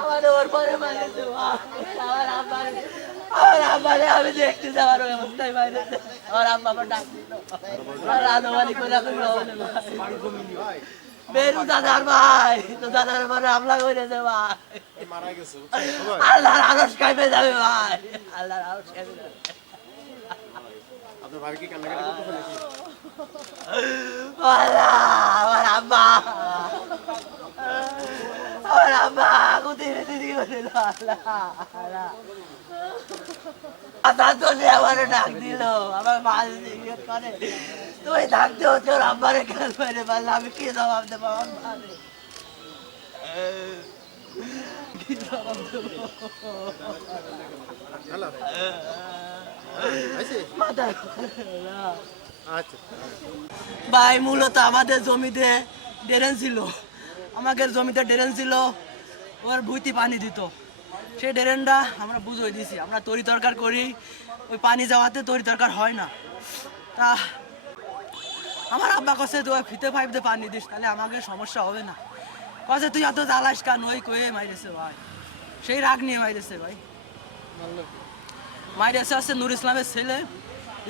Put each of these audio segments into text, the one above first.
আমার ওর পরে মারেছে আমার আব্বার আমার আব্বারে আমি দেখতে যাওয়ার অবস্থায় মারেছে আমার আব্বা আমার ডাক দিল। আর করে এখন বেরু দাদার ভাই তো দাদার পরে হামলা করেছে ভাই আল্লাহর আরস খাইবে যাবে ভাই। আল্লাহর আরস খাইবে যাবে। আপনার ভাই কি কান্নাকাটি করতে ফেলেছে আল্লাহ আমার আব্বা আমার আব্বা কোথায় আল্লাহ আমার ডাক দিল আমার মা যদি জিজ্ঞেস করে তুই থাকতে হচ্ছে ওর আব্বারে খেল মেরে পারলে আমি কি জবাব দেবো আমার মারে? কি জবাব দেবো? ভাই, মূলত আমাদের জমিতে ড্রেন ছিল। আমাদের জমিতে ড্রেন ছিল, ওর ভুইতি পানি দিত। সেই ড্রেনটা আমরা বুঝিয়ে দিছি। আমরা তরি তরকার করি, ওই পানি যাওয়াতে তরি তরকার হয় না। তা আমার আব্বা কছে তুই ফিতে ফাইভতে পানি দিস, তাহলে আমাকে সমস্যা হবে না। কছে তুই এত জ্বালাস কান? ওই কয়ে মাইরেছে ভাই। সেই রাগ নিয়ে মাইরেছে ভাই। মাইরেছে আছে নুর ইসলামের ছেলে,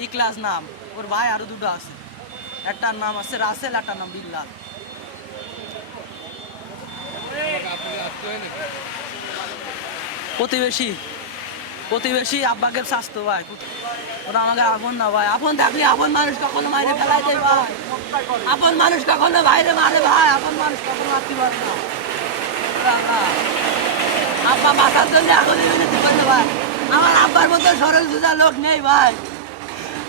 ই ক্লাস নাম। ওর ভাই আরও দুটো আছে। একটার নাম আছে রাসেল, একটার নাম বিল্লাল। প্রতিবেশী প্রতিবেশী আব্বাকে স্বাস্থ্য ভাই। ওরা আমাকে আপন না ভাই। আপন থাকলে আপন মানুষ কখনো মাইরে ফেলাই দেয় ভাই। আপন মানুষ কখনো বাইরে মারে ভাই। আপন মানুষ কখনো মারতে পারে না। আব্বা মাথার জন্য আগুনে বিনতি করলে ভাই। আমার আব্বার মতো সরল সুজা লোক নেই ভাই।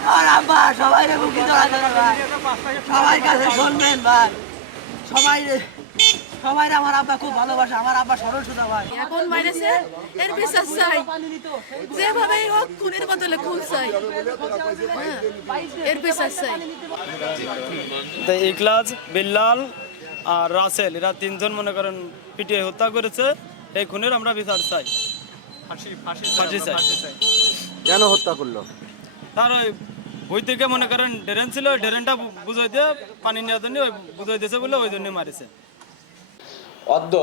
আমার আব্বা সবাই রে বুকি ধরা ধরে ভাই। সবাই কাছে শুনবেন ভাই। সবাই রে সবাই আমার আব্বা খুব ভালোবাসে। আমার আব্বা সরল ভাই। এখন মাইনেছে এর বিশ্বাস চাই। যেভাবেই হোক খুনের বদলে খুন চাই। হ্যাঁ, এর বিশ্বাস চাই। তো ইকলাজ বিল্লাল আর রাসেল এরা তিনজন মনে করেন পিটিয়ে হত্যা করেছে। এই খুনের আমরা বিচার চাই। ফাঁসি চাই কেন হত্যা করল? তার ওই ওই থেকে মনে করেন ড্রেন ছিল ওই ড্রেনটা বুঝাই দিয়ে পানি নেওয়ার জন্য ওই বুঝাই দিয়েছে বলে ওই জন্য মারিছে। অদ্য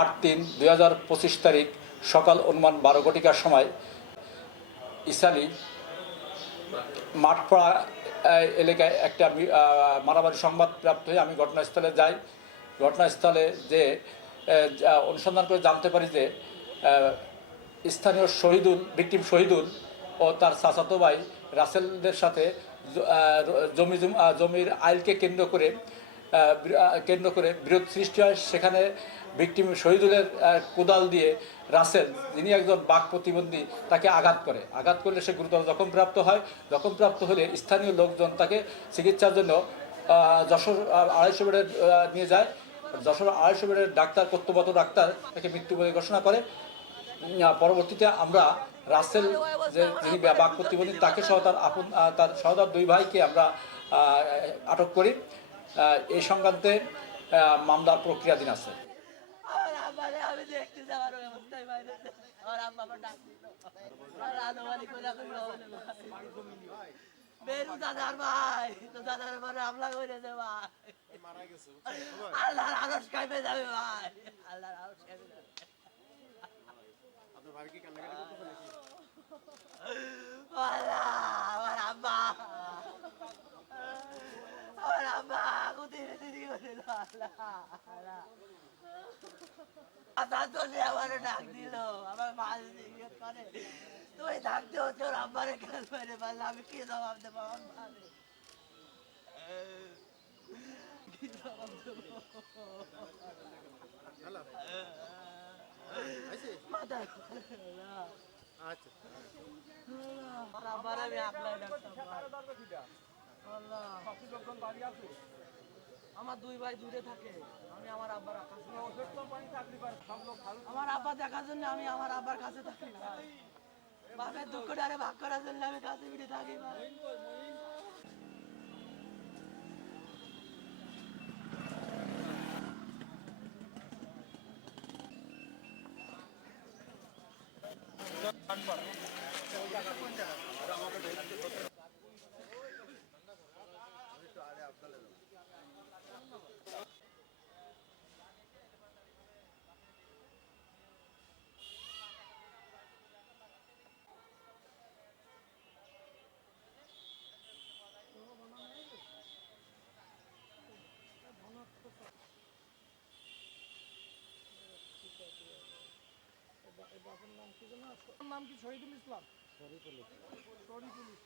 আট তিন দুই হাজার পঁচিশ তারিখ সকাল অনুমান বারো ঘটিকার সময় ইসালি মাঠপাড়া এলাকায় একটা মারামারি সংবাদ প্রাপ্ত হয়ে আমি ঘটনাস্থলে যাই। ঘটনাস্থলে যে অনুসন্ধান করে জানতে পারি যে স্থানীয় শহীদুল ভিকটিম শহীদুল ও তার চাচাতো ভাই রাসেলদের সাথে জমি জমির আইলকে কেন্দ্র করে কেন্দ্র করে বিরোধ সৃষ্টি হয়। সেখানে ভিকটিম শহীদুলের কোদাল দিয়ে রাসেল, যিনি একজন বাক প্রতিবন্ধী, তাকে আঘাত করে। আঘাত করলে সে গুরুতর জখমপ্রাপ্ত হয়। জখমপ্রাপ্ত হলে স্থানীয় লোকজন তাকে চিকিৎসার জন্য যশোর আড়াইশো বেডে নিয়ে যায়। যশোর আড়াইশো বেডের ডাক্তার, কর্তব্যরত ডাক্তার তাকে মৃত্যু বলে ঘোষণা করে। পরবর্তীতে আমরা রাসেল যে যিনি বাক প্রতিবন্ধী তাকে সহ তার আপন তার সহদার দুই ভাইকে আমরা আটক করি। এই সংক্রান্তে মামলার প্রক্রিয়াধীন আছে। রওনা ভাই বেরু দাদার ভাই তো দাদার পরে হামলা করেছে ভাই। আল্লাহর আরস খাইবে যাবে। ভাই আল্লাহর আরস খাইবে ভাই কি কান্নাকাটি করতে ফেলেছে আমার আব্বা আমার আব্বা কোথায় দিদি করে আল্লাহ আল্লাহ তো সে আমার ডাক দিল। আমার মা জিজ্ঞেস করে তুই থাকতে হচ্ছে ওর আব্বারে মেরে পারলে আমি কি জবাব দেবো আমার মারে কি জবাব দেবো? হ্যালো। আইছে আমার দুই ভাই দূরে থাকে আমি আমার আব্বার আমার আব্বা দেখার জন্য আমি আমার আব্বার কাছে থাকি বাপের দুঃখটারে ভাগ করার জন্য আমি কাছে পিঠে থাকি ভাই number. বাপের নাম কি যেন নাম কি? শহীদুল ইসলাম। শরীফুল ইসলাম। শরীফুল ইসলাম।